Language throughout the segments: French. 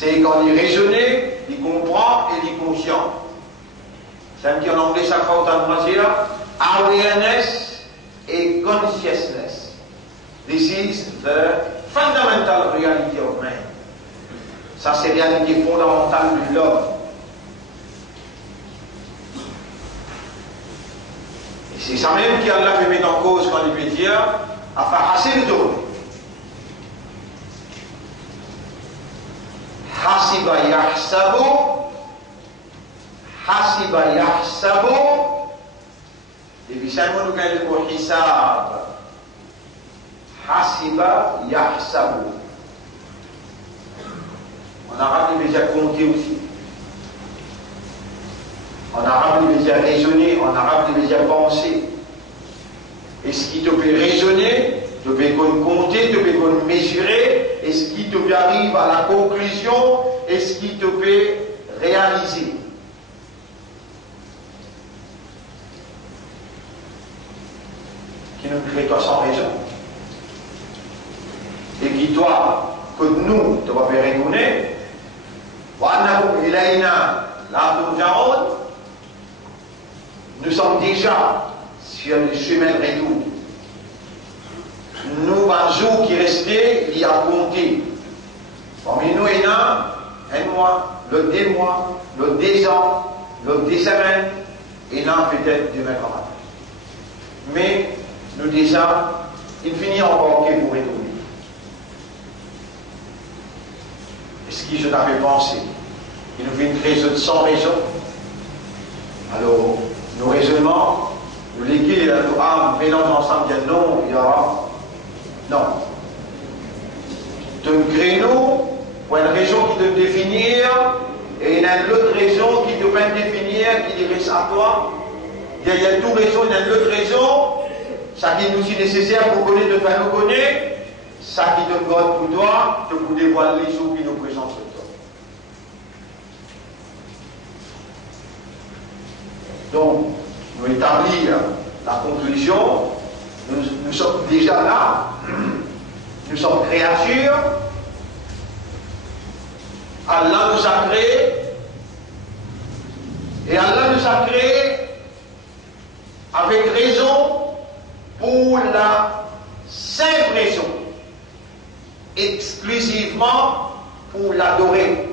C'est quand il raisonne, il comprend et il est conscient. C'est un qui en anglais chaque fois autant de dire awareness et consciousness. This is the fundamental reality of man. Ça, c'est la réalité fondamentale de l'homme. Et c'est ça même qui Allah fait mettre en cause quand il peut dire à faire assez de tourner. Hasiba yahsabu et puis ça nous gagne pour hisab. Hasiba yahsabu. En arabe, il veut dire compter aussi. En arabe, il veut dire raisonner. En arabe, il veut dire penser. Et ce qui te peut raisonner, te peut compter, te peut mesurer, et ce qui te peut arriver à la conclusion, et ce qui te peut réaliser. Qui nous crée toi sans raison. Et qui toi, que nous, te va faire retourner, nous sommes déjà sur le chemin de retour. Nous, un jour qui restait, il y a compté. Parmi nous, il y a un mois, l'autre des mois, l'autre des ans, l'autre des semaines, et là peut-être demain matin. Mais nous déjà, il finit encore pour retourner. Et ce qui je n'avais pensé, il nous fait une raison sans raison. Alors, nos raisonnements, nous léguer nos âmes, mélangent ensemble, dire non, il y aura. Non. Tu me crées nous pour une raison qui te définir, et il y a une autre raison qui te fait définir, qui dirige à toi. Il y a toute raison, il y a une autre raison, ça qui nous est nécessaire pour connaître, de faire nous connaître, ça qui te donne pour toi, de vous dévoiler les choses qui nous présentent sur toi. Donc, nous établir la conclusion, nous sommes déjà là, nous sommes créatures, Allah nous a créés, et Allah nous a créés avec raison, pour la simple raison, exclusivement pour l'adorer,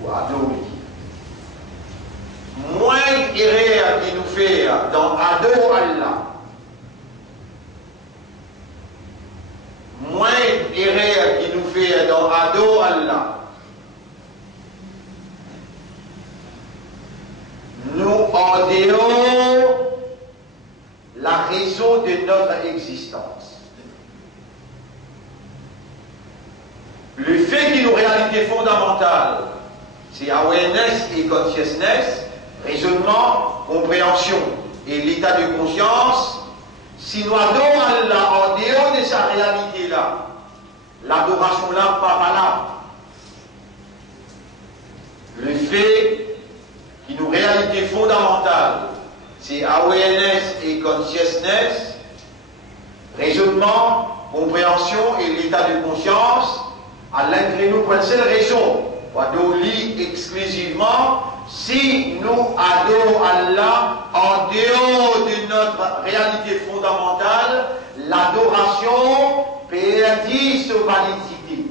pour adorer. Moins d'erreur qui nous fait dans Ado Allah, moins d'erreur qui nous fait dans Ado Allah, nous en dehors la raison de notre existence. Le fait qu'il y a une réalité fondamentale, c'est awareness et consciousness, raisonnement, compréhension et l'état de conscience. Si nous adorons Allah en dehors de sa réalité-là, l'adoration-là pas valable. Le fait qu'il y a une réalité fondamentale, c'est awareness et consciousness, raisonnement, compréhension et l'état de conscience, à l'intérieur nous pour une seule raison, pour adorer exclusivement, si nous adorons Allah en dehors de notre réalité fondamentale, l'adoration perdit sa validité.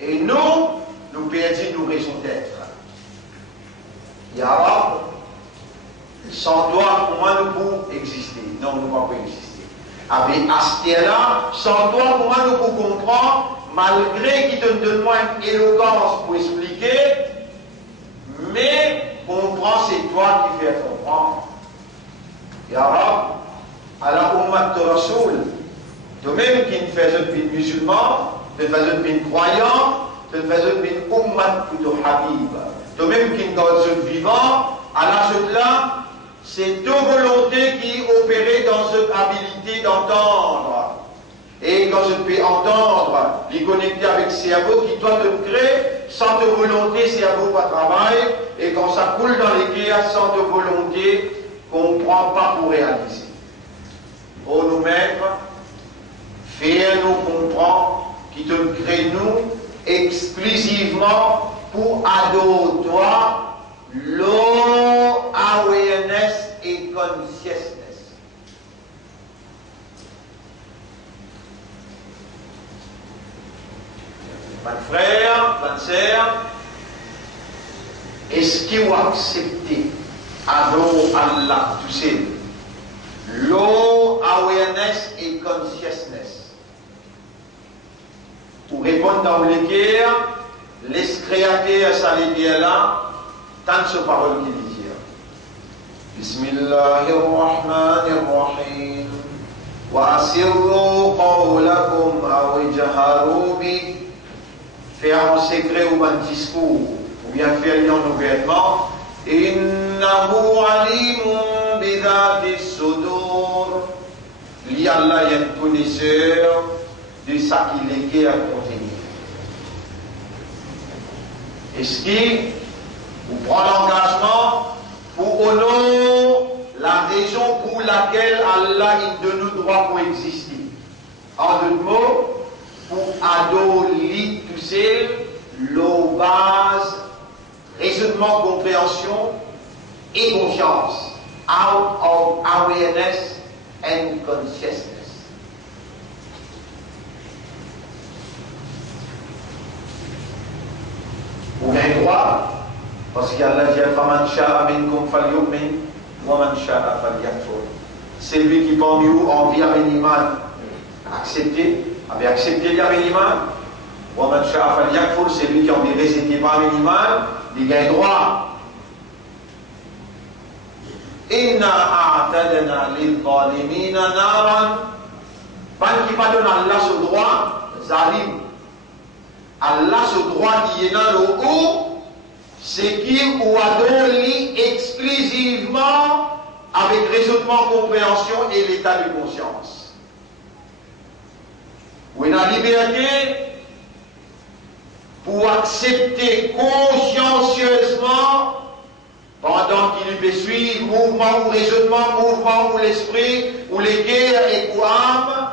Et nous perdons nos raisons d'être. Ya Rab, sans toi, comment nous pouvons exister? Non, nous ne pouvons pas exister. Avec Astéla, sans toi, comment nous pouvons comprendre, malgré qu'il te donne moins une éloquence pour expliquer, mais comprendre, c'est toi qui fais comprendre. Ya Rab, à la Ummat de Rasoul, de même qu'il fait un musulman, de fait un croyant, de fait un Ummat de Habib, de même qu'il est vivant, à l'âge là, c'est deux volontés qui opéraient dans cette habilité d'entendre. Et quand je peux entendre, les connecter avec le cerveau qui doit te créer, sans de volonté, cerveau pas travail, et quand ça coule dans les cœurs, sans de volonté, qu'on ne prend pas pour réaliser. Oh nous-mêmes, fais-nous comprendre, qui te crée nous, exclusivement pour adorer toi, low awareness et consciousness. Mes frères, mes sœurs, est-ce qu'ils ont accepté adorer Allah tout seul? Low awareness et consciousness. Pour répondre dans le cœur, les créateurs, ça les dit là, tant de paroles qui disent. Bismillahirrahmanirrahim. Wa asirru qawlakum aw ijharu bi. Faire en secret ou un discours, ou bien faire lien ouvertement. Innahu alimun bidhati sudur. Lui, Allah est un connaisseur de ça qu'il est à contenir. Est-ce qu'il vous prend l'engagement pour honorer la raison pour laquelle Allah il donne nous droit pour exister? En d'autres mots, pour adorer tout seul, l'eau base, raisonnement, compréhension et confiance. Out of awareness and consciousness. Vous avez droit, parce qu'Allah dit faman sha'a minkum falyu'min wa man sha'a falyakfur. C'est lui qui parmi vous a envie avec l'iman, accepter, avait accepté l'iman, wa man sha'a falyakfur, c'est lui qui a envie de résister parmi l'iman, il a droit. Inna a'tadna lil-zalimina naran. Pas qui pas donne Allah ce droit, zalim. Allah ce droit qui est dans le haut, c'est qu'il ou adore exclusivement avec raisonnement, compréhension et l'état de conscience. Ou la liberté pour accepter consciencieusement pendant qu'il peut suivre mouvement ou raisonnement, mouvement ou l'esprit, ou les guerres et ou âme,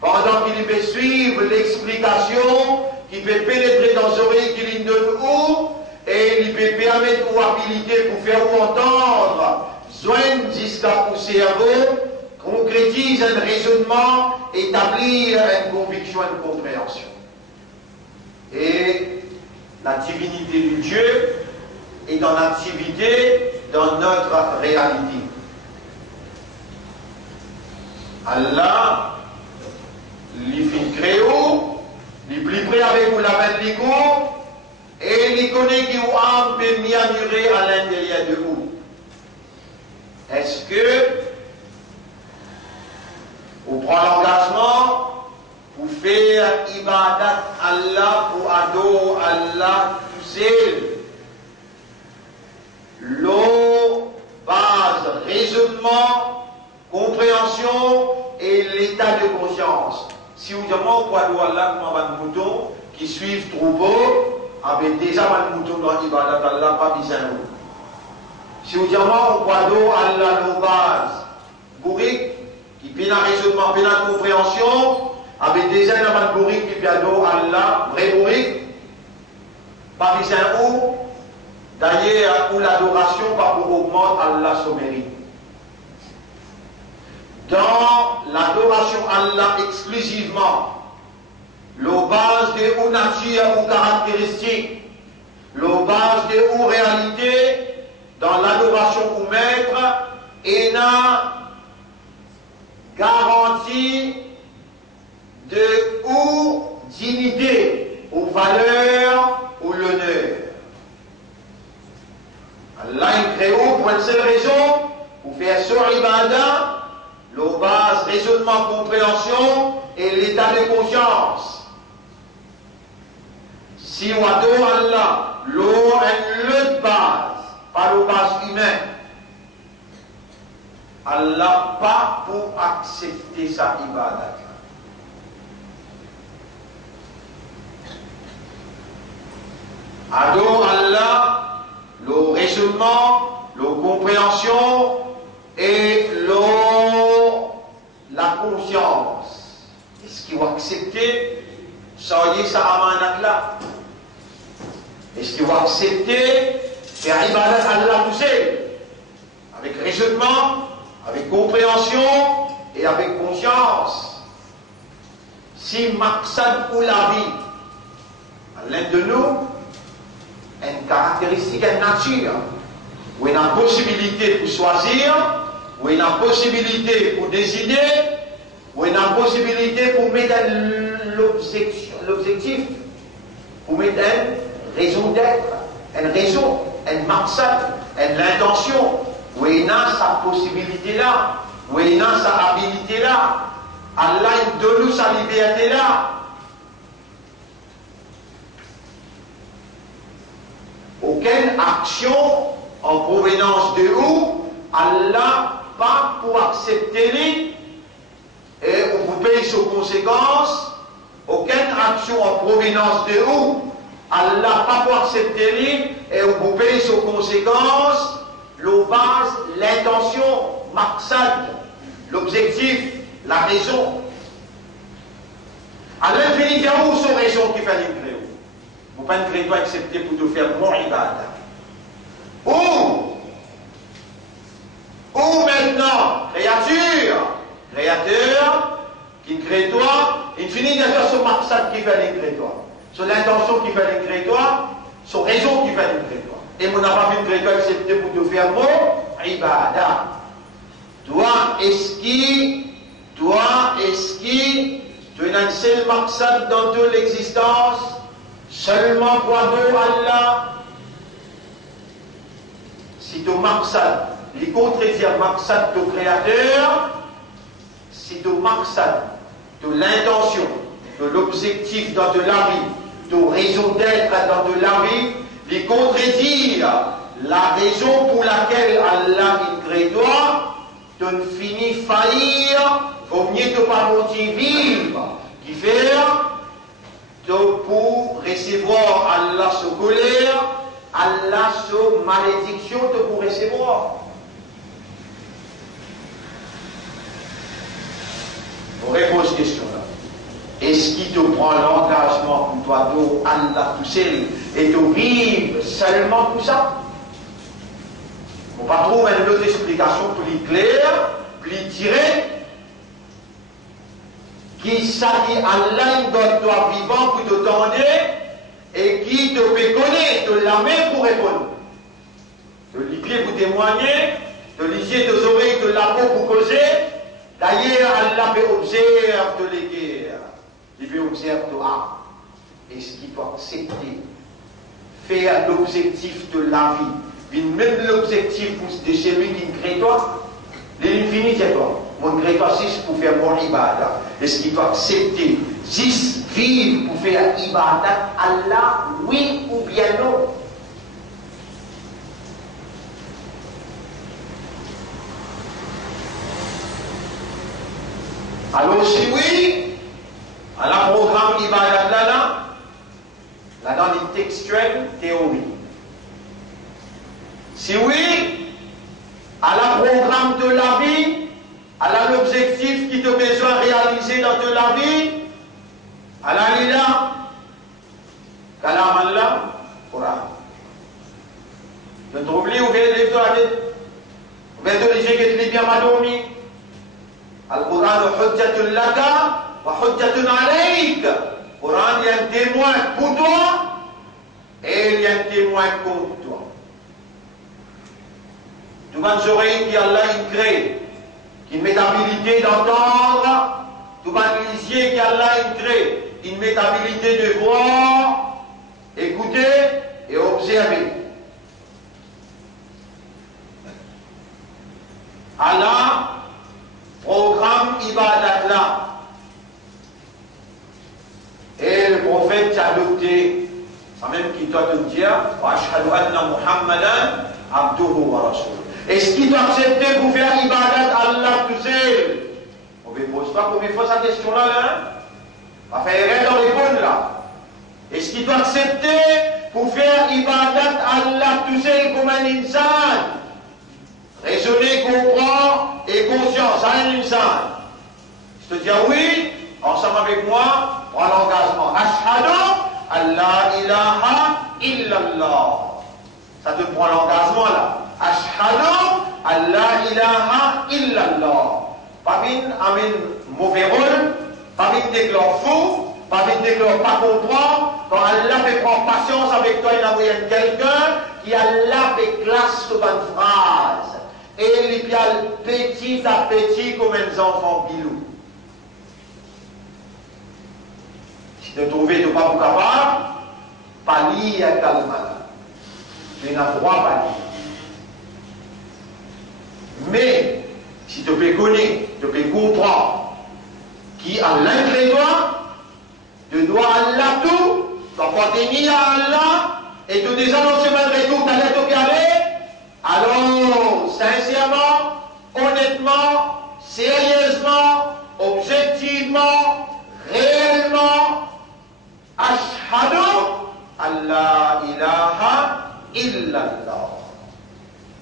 pendant qu'il peut suivre l'explication, qui peut pénétrer dans les oreilles qu'il donne où, et il peut permettre ou habiliter pour faire ou entendre, joindre jusqu'à au cerveau, concrétise un raisonnement, établir une conviction, une compréhension. Et la divinité du Dieu est en activité dans notre réalité. Allah, il fait créer, il est plus près avec vous la bête et il connaît qui vous a mis à murer à l'intérieur de vous. Est-ce que vous prenez l'engagement pour faire ibadat Allah, pour adorer Allah tout seul? L'eau, base, raisonnement, compréhension et l'état de conscience. Si vous dites, moi, pour adorer Allah comme un mouton qui suivent troupeau, avec déjà un mouton dans l'ibadat Allah, pas besoin de vous. Si vous dites, moi, pour adorer Allah, l'eau base, bourrique, qui fait un raisonnement, fait une compréhension, avec déjà un bourrique qui fait adorer Allah, vrai bourrique, pas besoin de vous. D'ailleurs, pour l'adoration, pas pour augmenter Allah son mérite. Dans l'adoration Allah exclusivement, le base de ou nature ou caractéristique, le base de ou réalité, dans l'adoration ou maître, et la garantie de ou dignité, ou valeur, ou l'honneur. Allah est créé pour une seule raison, pour faire sur l'ibadah, le base, raisonnement, compréhension et l'état de conscience. Si on adore Allah, l'eau est l'autre base, pas le base humain. Allah pas pour accepter sa ibadah. Adore Allah, le raisonnement, la compréhension et la conscience. Est-ce qu'ils vont accepter soyez sa amanat là. Est-ce qu'il va accepter faire ibadat à Allah tout seul, avec raisonnement, avec compréhension et avec conscience? Si maqsad ou la vie, à l'un de nous, une caractéristique, une nature, où il y a une possibilité pour choisir, où il y a une possibilité pour décider, où il y a une possibilité pour mettre l'objectif, pour mettre une raison d'être, une raison, une maqsad, une intention, où il y a sa possibilité là, où il y a sa habilité là, Allah il donne sa liberté là. Aucune action en provenance de où Allah pas pour accepter les et on vous paye ses conséquences. Aucune action en provenance de où Allah pas pour accepter les et on vous paye ses conséquences. Le base, l'intention, maqsad, l'objectif, la raison. À l'infini, il y a où sont raisons qui fait les créer? Vous ne pouvez pas accepter pour te faire mon ibadah. Ou maintenant, créateur, qui crée toi, il finit de faire son maqsad qui fait les créer toi, son intention qui fait les créer toi, son raison qui fait les créer toi. Et mon n'a pas fait créer toi accepter pour te faire mon ibadah. Toi, est-ce que tu as un seul maqsad dans toute l'existence? Seulement pour adorer Allah. Si ton maqsad, les contredire maqsad de créateur, si ton maqsad, de l'intention, de l'objectif dans de la vie, de raison d'être dans de la vie, les contredire la raison pour laquelle Allah il crée toi, tu ne finis faillir, vaut mieux te pas vivre, qui fait pour recevoir Allah sa colère, Allah sa malédiction, te pour recevoir. On répond à cette question-là. Est-ce qu'il te prend l'engagement pour toi de Allah tout seul et de vivre seulement tout ça? On va trouver une autre explication plus claire, plus directe, qui s'agit Allah dans toi vivant pour te tendre et qui te fait connaître de la main pour répondre. De l'épée pour témoigner, de l'isier des oreilles, de la peau pour causer. D'ailleurs, Allah peut observer de les guerres. Il peut observer toi. Est-ce qu'il doit accepter, faire l'objectif de la vie, même l'objectif de celui qui crée toi? L'infini, c'est toi. Mon crée toi 6 pour faire mon ibadah. Est-ce qu'il doit accepter 6 vivre pour faire ibadah Allah, oui ou bien non? Alors si oui, à la programme ibadah là dans les textuels théorie. Si oui, à la programme de la vie, à l'objectif qui te besoin réaliser dans de la vie, à la lila, kalam Allah, Coran. Je t'oublie ou bien les toi ou bien te dire que tu es bien madormi. Al-Quran hujjatun laka wa hujjatun alayk. Coran il y a un témoin pour toi et il y a un témoin contre toi. Tu vas les oreilles qui Allah il crée, qui met habilité d'entendre, tu vas les yeux qui Allah il crée, il met habilité de voir, écouter et observer. Allah programme ibadat là. Et le prophète a adopté, ça même qui doit te dire, wa ashhadu anna Muhammadan abduhu wa rasuluh. Est-ce qu'il doit accepter pour faire ibadat Allah tout seul? On ne pose pas combien de fois cette question-là, hein? On va faire erreur dans les bonnes là. Est-ce qu'il doit accepter pour faire ibadat Allah tout seul comme un insan? Raisonner, comprendre et conscience à un insan. Je te dis oui, ensemble avec moi, prends l'engagement. Ashhadu an la ilaha illallah. Ça te prend l'engagement là. Ashhadu an la ilaha illallah. Pas vite, amen, mauvais rôle, pas vite déclare faux, pas vite déclare pas comprendre. Quand Allah fait prendre patience avec toi, il y a quelqu'un qui Allah fait classe sur une phrase. Et il y a petit à petit comme un enfant bilou. Si tu trouves que tu n'es pas capable, pas lire à calme. Tu n'as droit pas lire. Mais, si tu peux connaître, tu peux comprendre qui a l'ingrédient, tu dois Allah tout, tu dois appartenir à Allah, et tu dis annoncer malgré tout, tu allais te garder. Alors, sincèrement, honnêtement, sérieusement, objectivement, réellement, ashhadu an la ilaha illallah.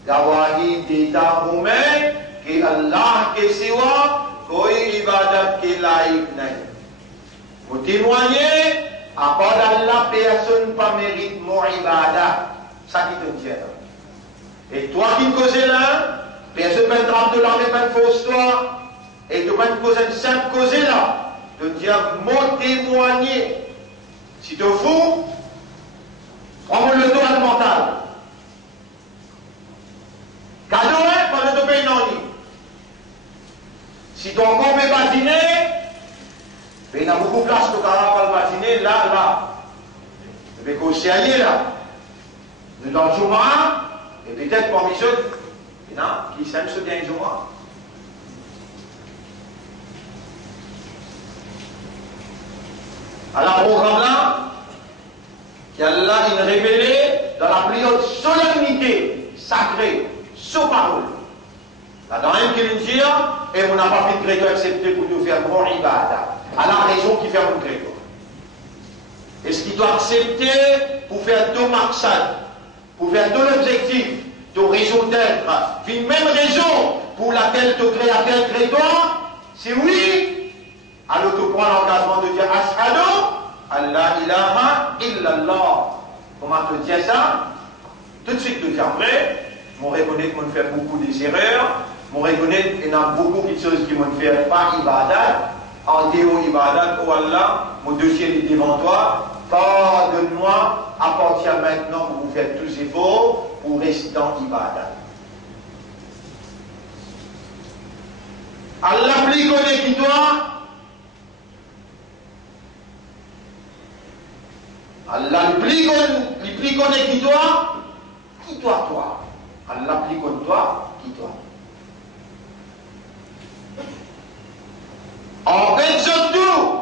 Gawahi dita roumain, que Allah ke siwa, koi ibadat ke laïk naï. Vous témoignez, à part d'Allah, personne pas mérite mon ibadat. Ça qui te tient. Et toi qui me causes là, personne ne peut te l'armée, pas de fausse toi, et tu peux te causer une simple cause là, de dire mon témoigner. Si tu fous, prends le dos mental. Cadeau, hein, pendant que tu payes non. Si tu as encore patiner, il y a beaucoup de place que tu as patiner, là. Tu peux causer là. Dans le jour, et peut-être parmi ceux qui s'aiment ce bien jour. Alors, programme là, qu'Allah il révélé dans la plus haute solennité sacrée, sous parole. Là, dans un qui nous dit, et on n'a pas fait de crédit accepté pour nous faire mon ibadah. À la raison qui fait mon crédit. Est-ce qu'il doit accepter pour faire deux marchades, pour faire deux objectifs, deux raisons d'être, une même raison pour laquelle tu crées à tel crédit? Si oui, alors tu prends l'engagement de dire ashhadu an la ilaha illallah. Comment te dire ça? Tout de suite te dire vrai. On reconnaît qu'on fait beaucoup d'erreurs. On reconnaît qu'il y a beaucoup de choses qui m'ont fait pas ibadat. En théo ibadat, oh Allah, mon dossier est devant toi. Pardonne-moi, à partir maintenant, vous faites tous les efforts pour rester dans ibadat. Allah plus connaît qui toi. Allah plus connaît qui toi. Qui toi? Allah plus connaît toi, qui toi? En fait, surtout,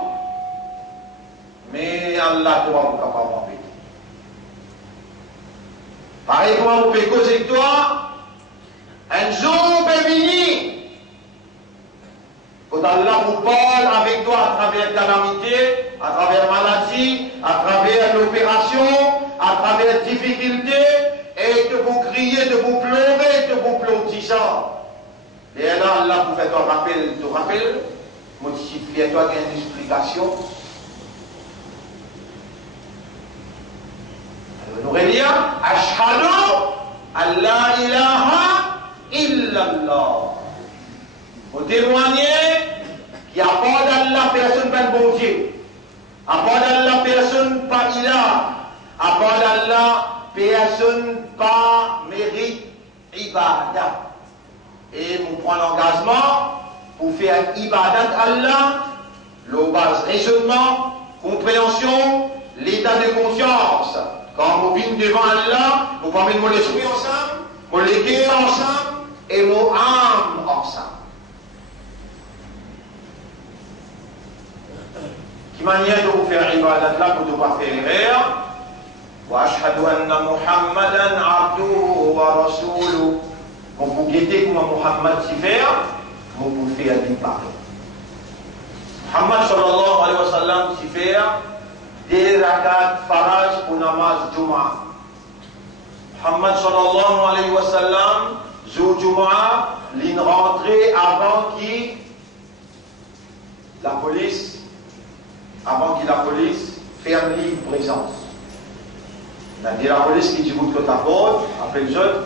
mais Allah toi, vous capable d'empêcher. Pareil, comment vous pouvez causer avec toi? Un jour béni. Quand Allah vous parle avec toi à travers calamité, à travers maladie, à travers l'opération, à travers difficulté, et de vous crier, de vous pleurer, de vous plaudissant. Et là, Allah vous fait te rappel, modifie-toi une explication. Alors, nous relire, ashhadu an la ilaha illallah. Vous témoignez qu'il n'y a pas d'Allah, personne pas de bon Dieu. À part d'Allah, personne pas ilah. À part d'Allah, personne pas mérite ibadat. Et vous prenez l'engagement pour faire ibadat Allah, le base raisonnement, compréhension, l'état de conscience. Quand vous venez devant Allah, vous pouvez mon esprit ensemble, mon légué ensemble et mon âme ensemble. Qui manière de vous faire ibadat là pour ne pas faire erreur? Wa ashhadu anna Muhammadan abduhu wa rasuluhu. Vous pouvez guetter comment Muhammad s'y fait, vous pouvez faire du pareil. Muhammad sallallahu alayhi wa sallam s'y fait des rakat faraj pour namaz Jum'ah. Muhammad sallallahu alayhi wa sallam, jour Jum'ah, l'une rentrée avant qui la police avant que la police ferme livre présence. Il a dit la police qui dit que ta porte, après les autres,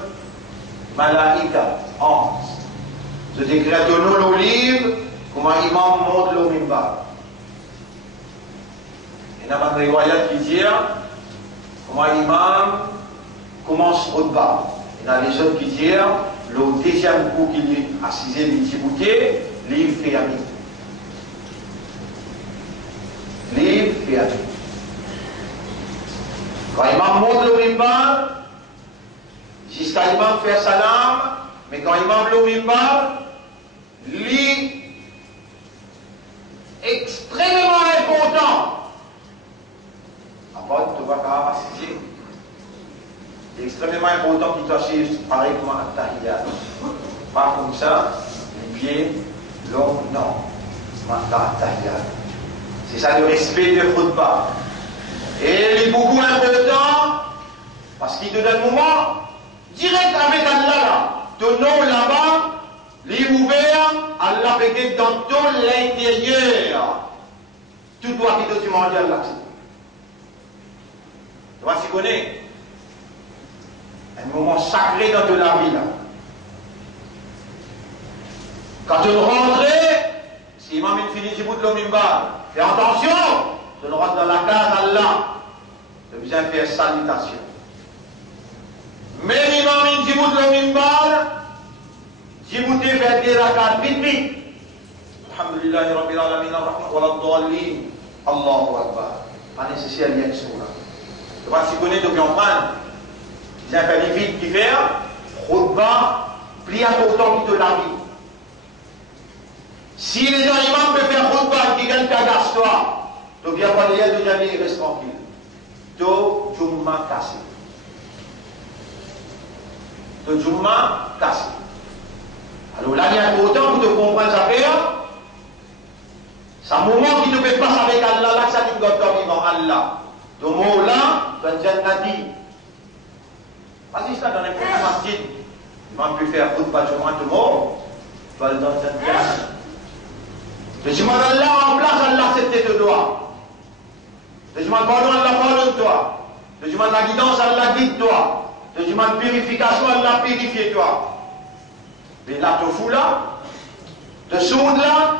Malaika, ange. Je décrète au nom le livre, comment l'imam monte le mimbar. Il y a une riwayat qui dit comment l'imam commence au bas. Il y a les autres qui disent le deuxième coup qu'il est assisé, il dit bouquet, livre fermé. Livre fermé. Quand l'imam monte le mimbar, jusqu'à l'imam faire salam, mais quand l'imam le mimbar, lui, extrêmement important. Après, tu vois quand même assister. C'est extrêmement important qu'il t'assise pareil comme un tahiyat. Pas comme ça, les pieds, l'homme, non. Maintenant, tahiyat. C'est ça le respect de khutbah. Et il est beaucoup important parce qu'il te donne un moment direct avec Allah là. Ton nom là-bas, il est ouvert, Allah fait dans tout l'intérieur. Tout doit être tu manges Allah. Tu vois, tu connais un moment sacré dans toute la vie là. Quand tu rentres, si l'imam finit du bout de l'omimbar, fais attention, tu rentres dans la case Allah. Tu as besoin de faire salutation. Mais l'imam du bout de l'omimbar, Djibouti fait des rakats vite vite. Alhamdulillah, Rabbil Alamin, Ar-Rahman, wa l'Ad-Dallin. Allahu Akbar. Pas nécessaire d'y être là. Tu vois, si tu connais, tu peux en prendre. Il y a un peu vite qui fait, khutbah, plus important que de la vie. Si les gens imams peuvent faire khutbah qui gagnent qu'à toi, tu viens pas les aider, tu viens les reste tranquille. Tu Jumma cassé. Tu Jumma cassé. Alors là, il y a important pour te comprendre ça faire. C'est un moment qui te fait passer avec Allah, là que ça te doit vivant Allah. Le mot là, tu as déjà dit. Vas-y, ça dans les premiers masjid. Imam peut faire khutbah de Jumma de mot. Tu vas le donner dans le Jumma d'Allah en place, Allah accepte de toi. Le Jumma de pardon, Allah pardonne toi. Le Jumma de la guidance, Allah guide toi. Le Jumma de purification, Allah purifie toi. Mais là, tu fous là, tu sondes là,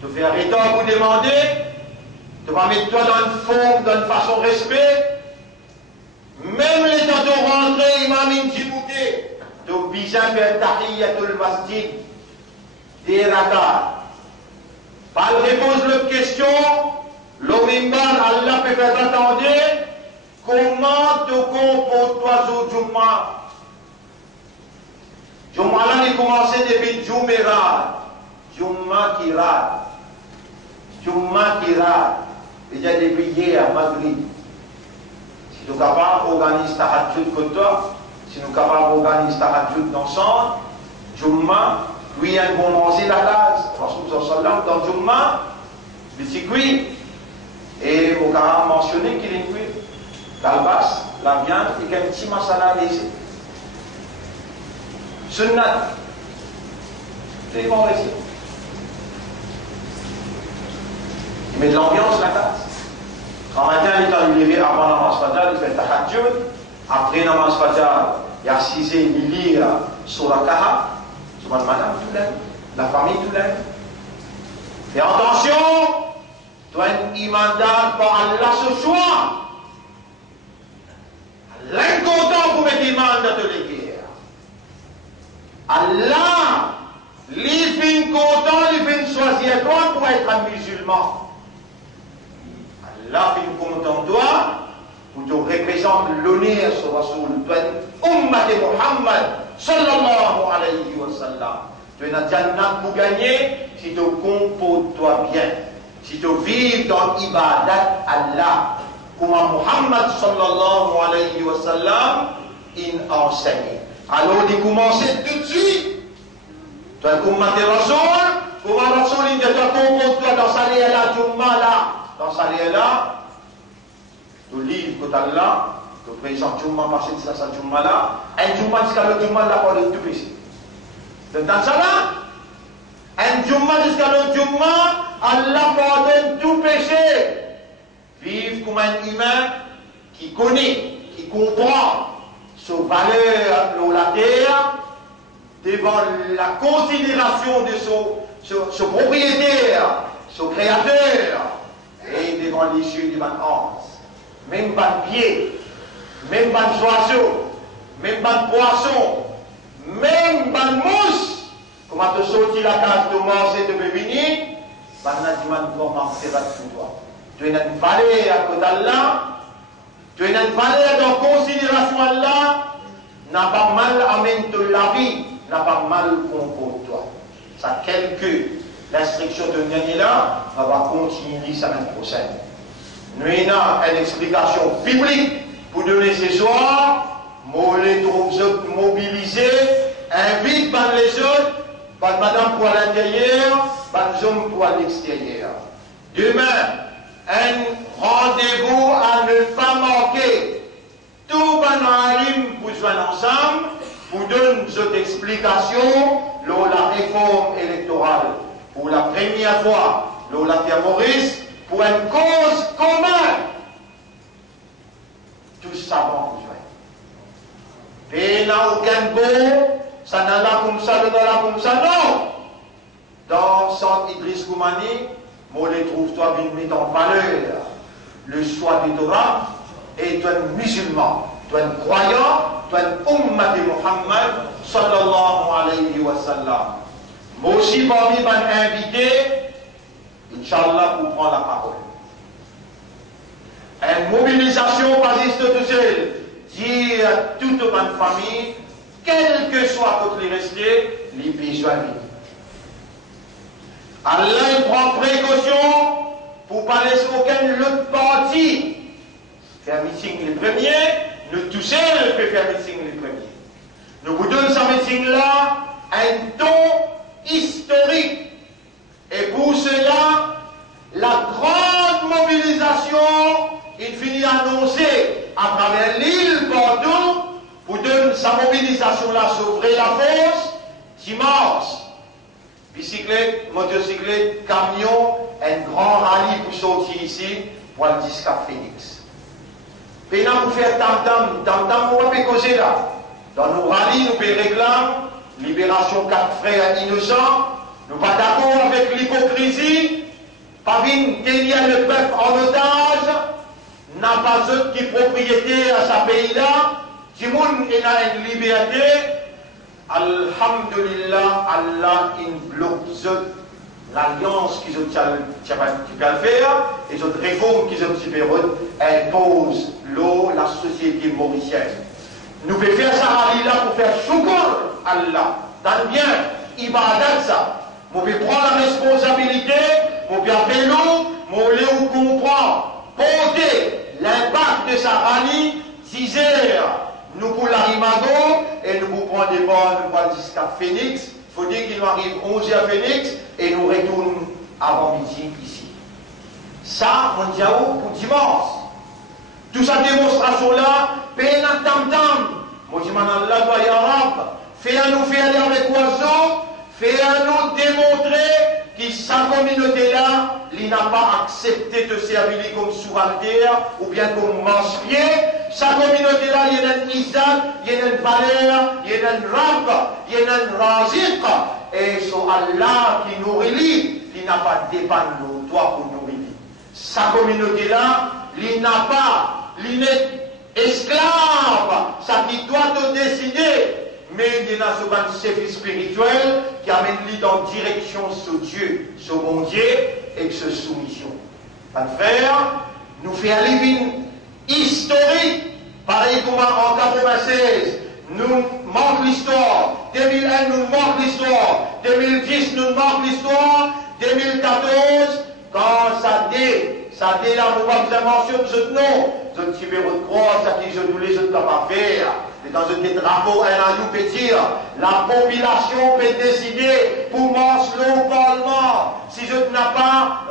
tu fais un temps pour demander, tu vas mettre toi dans une forme, dans une façon de respect. Même les temps de rentrer, imam Djibouti, tu as besoin de faire tahiyyatul masjid, des rakats. Pas de réponse l'autre question, l'omimbar, Allah peut faire attendre, comment te comportes-toi au Jumma? Jumma là, il commençait depuis Jumerat, Jumma Kirat, Jumma Kirat. Déjà depuis hier à Madrid. Si nous sommes capables d'organiser ta tahajjud comme toi, si nous sommes capables d'organiser ta tahajjud ensemble, Jumma, lui, il y a un bon manger la case. Rasul sallam dans Jumma, le circuit. Et on a mentionné qu'il inclut l'albas, la viande et un petit masala laissé. Sunnat. C'est bon récit. Il met de l'ambiance la case. En matin, il est levé avant la namaz fajr, il fait tahajjud. Après la namaz fajr, il a assisé, il lit sur la kahf. Sur le madame, tout l'aime. La famille, tout l'aime. Et attention, toi, un imandat par Allah ce soir. L'incontent pour mettre iman dans tous les guerres. Allah, les fins content, les fins choisir toi pour être un musulman. Allah fin content toi pour te représenter l'honneur sur Rasoul, toi, Ummat Muhammad, sallallahu alayhi wa sallam. Tu es dans le Jannat pour gagner si tu comportes toi bien, si tu vis dans l'ibadat Allah, comme Muhammad sallallahu alayhi wa sallam il enseigne. Alors il commence tout de suite. Tu as combattu Rasoul, comment Rasoul il dit tu comportes toi dans sa réelle Jumma là, dans sa réelle, tu lis que Allah. Le président Jumma passé de ça Jumma là, un Jumma jusqu'à le Jumma là pour le tout ici. Dans ça là, un Jumma jusqu'à le Jumma, Allah pardonne tout péché. Vive comme un humain qui connaît, qui comprend sa valeur de la terre devant la considération de son propriétaire, son créateur, et devant les yeux du ange. Même pas de pied, même pas de oiseau, même pas de poisson, même pas de mousse. Comment tu sortis la case de manger de venir, ben là tu m'as dit marcher là-dessus toi. Tu es une valeur à côté d'Allah, tu es une valeur de considération à Allah, n'a pas mal amène la vie, n'a pas mal contre toi. Ça quelques l'instruction de dernier là, on va continuer la semaine prochaine. Nous avons une explication biblique pour donner ce soir. Moi, les trouve mobilisés, invite par les autres, par madame pour l'intérieur, par les hommes pour l'extérieur. Demain, un rendez-vous à ne pas manquer. Tout le pour jouer ensemble, pour donner cette explication lors de la réforme électorale. Pour la première fois, lors de la terroriste, pour une cause commune. Tous savons besoin. Et n'a aucun bon, ça n'a là comme ça, non. Dans Saint Idriss Koumani, moi les trouve-toi bien mis en valeur. Le choix du Torah est un musulman, un croyant, un ummat de Muhammad, sallallahu alayhi wa sallam. Moi aussi parmi mes invités, Inch'Allah, pour prendre la parole. Une mobilisation pas juste tout seul, dire à toute ma famille, quel que soit votre les restés, les besoins vivent. Allah prend précaution pour pas laisser aucun autre parti faire meeting les premiers, nous toucher le peut faire meeting les premiers. Nous vous donnons ce meeting-là un ton historique. Et pour cela, la grande mobilisation, il finit annoncée à travers l'île partout, pour donner sa mobilisation-là sur la force, dimanche. Bicyclette, motocyclette, camion, un grand rallye pour sortir ici, pour le Disca Phoenix. Puis nous faire tam-tam, on va pas causer là. Dans nos rallyes, nous réclamons libération 4 frères innocents. Nous pas d'accord avec l'hypocrisie, pas venir tenir le peuple en otage, n'a pas d'autre qui propriété à ce pays-là, tout le monde a une liberté. Alhamdulillah, Allah bloque l'alliance qu'ils ont faire et cette réforme qu'ils ont fait impose la société mauricienne. Nous pouvons faire ça là pour faire shukr Allah. Dans bien, ibadat ça. Nous pouvons prendre la responsabilité, nous pouvons appeler nous pouvons comprendre, porter l'impact de sa rallye, 6 heures. Nous pour l'Arimago et nous pour prendre des bornes jusqu'à Phoenix. Il faut dire qu'il nous arrive 11 à Phoenix et nous retournons avant midi ici. Ça, on dit pour dimanche. Toute cette démonstration-là, peine à tam-tam. Moi, je dis, Allah, toi, ya Rab, fais-nous faire aller avec oiseaux, fais-nous démontrer que sa communauté-là, il n'a pas accepté de servir comme subalterne ou bien comme manche-pied. Sa communauté-là, il y a un Isaac, il y a une valeur, il y a un Rab, il y a un Raziq. Et c'est Allah qui nous relie, il n'a pas dépendre de toi pour nous relier. Sa communauté-là, il n'a pas, il est esclave, ça qui doit te décider. Mais il y a un service spirituel qui amène lui dans la direction sur Dieu, sur mon Dieu, et sur soumission. Pas de frère, nous faisons un living historique, pareil comme en 96, nous manque l'histoire, 2001 nous manque l'histoire, 2010 nous manque l'histoire, 2014, quand ça dit là, on va vous mentionner ce nom, ce numéro de croix, ça qui je nous les autres pas faire. Et dans un drapeau, un peut dire, la population peut décider pour manger le Parlement. Si je n'ai pas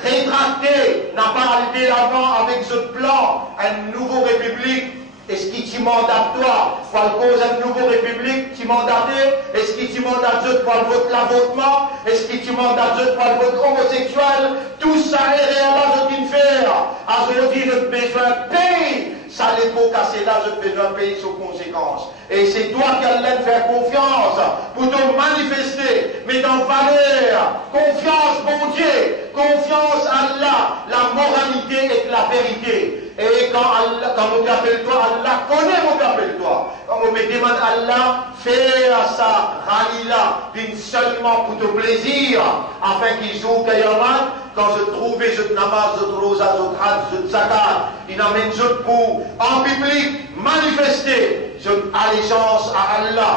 rétracté, n'a pas allé l'avant avec ce plan, une nouvelle république, Est-ce qu'il t'y mandate toi pour la cause d'une nouvelle république, t'y mandaté? Est-ce qu'il t'y mandate pour le vote l'avortement? Est-ce qu'il t'y mandate pour le vote homosexuel? Tout ça est réel à ce qu'il fait. À ce qu'il dit, je besoin de payer. Ça l'époque à c'est là, je besoin de payer sous conséquence. Et c'est toi qui allais faire confiance pour te manifester, mais dans valeur, confiance mon Dieu, confiance à Allah, la moralité et la vérité. Et quand on t'appelle toi, Allah connaît mon appelle toi. Quand on me demande Allah, faire ça, ralila, d'une seulement pour ton plaisir, afin qu'ils jouent Kayaman, quand je trouve, je namaz, je rosa, je hajj, je zakat, il amène je pour, en public, manifester, je allégeance à Allah.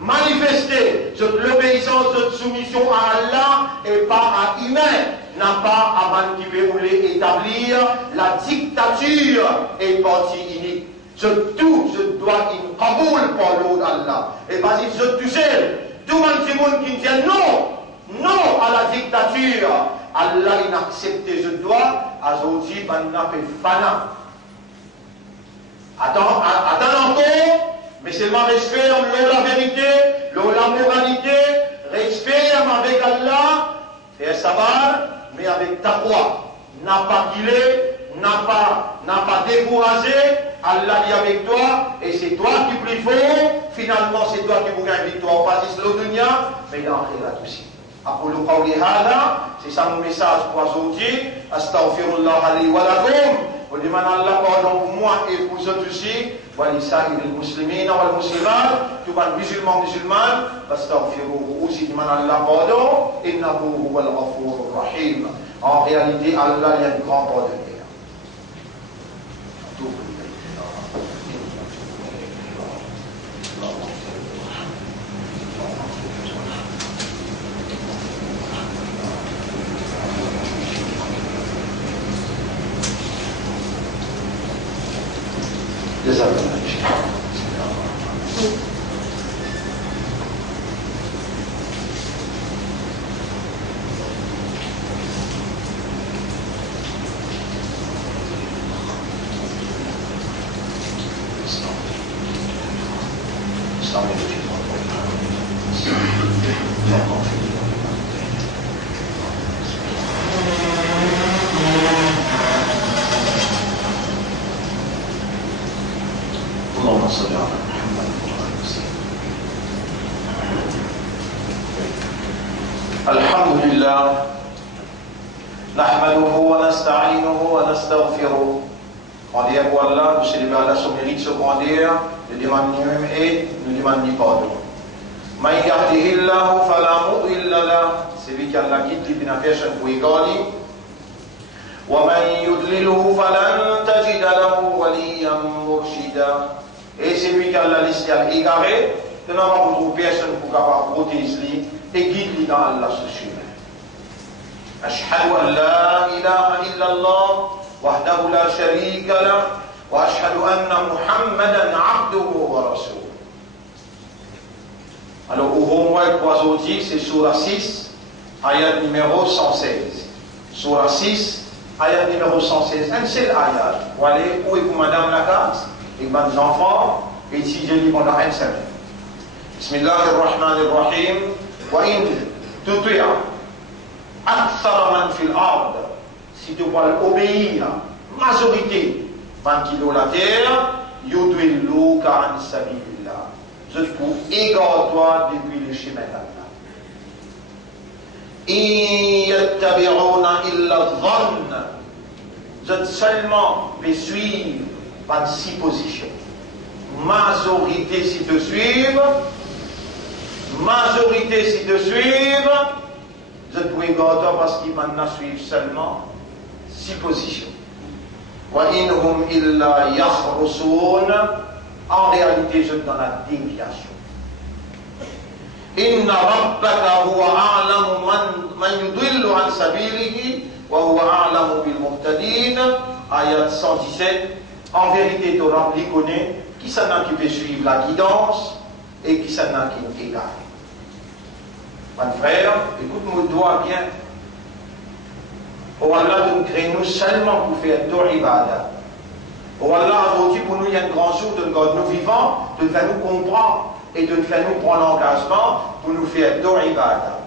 Manifester l'obéissance, de soumission à Allah et pas à humain. N'a pas avant qui veut établir la dictature et parti unique. Je dois une kaboul pour l'eau d'Allah. Et pas si je tout seul. Tout le monde qui dit non à la dictature. Allah inaccepte, je dois, à Zoti, Banna, Fana. Attends encore. Mais seulement respect la vérité, la moralité, respect avec Allah, faire savoir, mais avec taqwa. N'a pas killé, n'a pas découragé, Allah est avec toi, et c'est toi qui prie fort, finalement c'est toi qui vous gagne victoire, pas juste le dunya, mais il y a un khairat aussi. أقول قولي هذا c'est ça mon message pour aujourd'hui astaghfirullah li wa lakum on demande Allah pardon pour moi et pour vous aussi wa li sa'iril muslimina wal muslimat tous les musulmans musulmanes astaghfiruhu aussi demande Allah pardon innahu huwal ghafurur rahim. En réalité Allah est un grand pardonneur. Et c'est lui qui a la liste égarée, de n'avoir beaucoup de personnes pour pouvoir protéger et guider dans Allah ce chemin. أشهد أن لا إله إلا الله وحده لا شريك له وأشهد أن محمدا عبده ورسوله. Alors, ouvrons-moi pour aujourd'hui, c'est Surah 6, ayat numéro 116. Surah 6, ayat numéro 116. Un seul ayat. Vous allez, où est pour madame la case, et mes enfants, et si je lis pendant une semaine. Bismillahirrahmanirrahim. Wa in tuti' akthar man fil ard. Si tu dois obéir, majorité, man qui dans la terre, yudilluka an sabilillah. Je pour égare-toi depuis le chemin d'Allah. In yattabi'una illa dhann. Je seulement vais suivre par 6 positions. Majorité si te suivent, majorité si te suivent, je te prie toi parce qu'ils maintenant suivent seulement 6 positions. Wa inhum illa yakhrusun. En réalité, je donne la déviation. Inna rabbaka huwa a'lamu man yudillu an sabilihi wa huwa a'lamu bil muhtadin. Ayat 117. En vérité, Torah lui connaît qui s'en a qui peut suivre la guidance et qui s'en a qui nous égare. Mon frère, écoute-moi doigt bien. Oh Allah nous crée nous seulement pour faire ton ibadah. Oh Allah, aujourd'hui, pour nous, il y a un grand jour de nous vivants, de faire nous comprendre et de faire nous prendre l'engagement pour nous faire do ibada.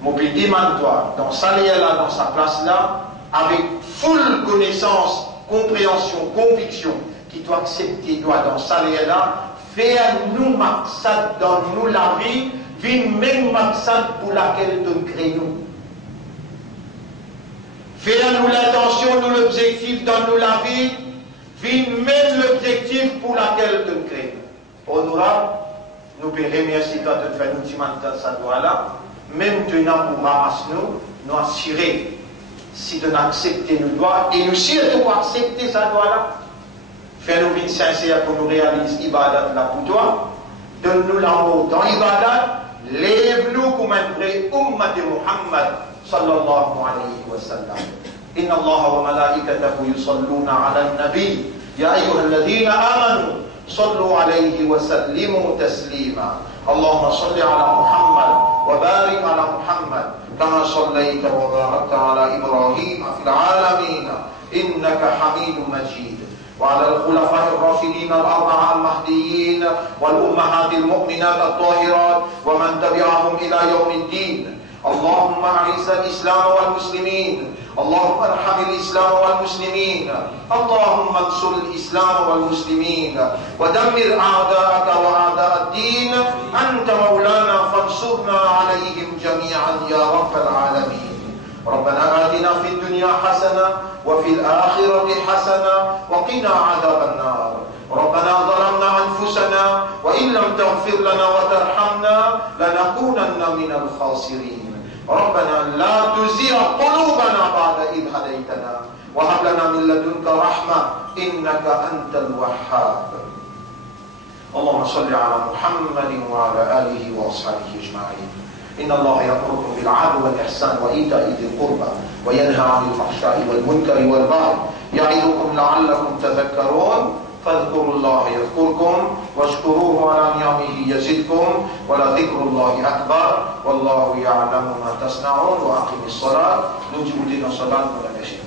Mon demande-toi, dans sa là, dans sa place là, avec full connaissance, compréhension, conviction, qui doit accepter, doit dans sa là, faire nous maksad dans nous la vie, vin même maksad pour laquelle nous créons. Faire nous l'intention, nous l'objectif dans nous la vie, vin même l'objectif pour laquelle nous créons. Honorable, nous pouvons remercier toi de faire nous demander ça doit là, même tenant pour ramasser nous assurer si nous accepter nous doit, et nous surtout accepter ça doit là. Fais-nous vite sincère pour nous réaliser ibadat là pour toi. Donne-nous l'amour dans ibadat. Lève-nous comme un vrai ummat de Muhammad sallallahu alayhi wa sallam. Inna Allah wa malaikatahu yusalluna ala nabi. Ya ayyuhalladhina amanu sallu alayhi wa sallimu taslima. Allahumma salli ala Muhammad wa barik ala Muhammad. كما صليت وباركت على إبراهيم في العالمين إنك حميد مجيد وعلى الخلفاء الراشدين الأربعة المهديين والأمهات المؤمنات الطاهرات ومن تبعهم إلى يوم الدين. اللهم أعز الإسلام والمسلمين، اللهم ارحم الإسلام والمسلمين، اللهم انصر الإسلام والمسلمين ودمر أعداءك وأعداء الدين. أنت مولانا فانصرنا عليهم جميعا يا رب العالمين. ربنا آتنا في الدنيا حسنة وفي الآخرة حسنة وقنا عذاب النار. ربنا ظلمنا أنفسنا وإن لم تغفر لنا وترحمنا لنكونن من الخاسرين. ربنا لا تزغ قلوبنا بعد إذ هديتنا وهب لنا من لدنك رحمة إنك أنت الوهاب. اللهم صل على محمد وعلى آله وأصحابه أجمعين. إن الله يأمركم بالعدل والإحسان وإيتاء ذي القربى وينهى عن الفحشاء والمنكر والبغي يعظكم لعلكم تذكرون. فاذكروا الله يذكركم واشكروه على نعمه يزدكم ولذكر الله أكبر والله يعلم ما تصنعون. وأقم الصلاة نجم لنا صلاة ولا نشهد.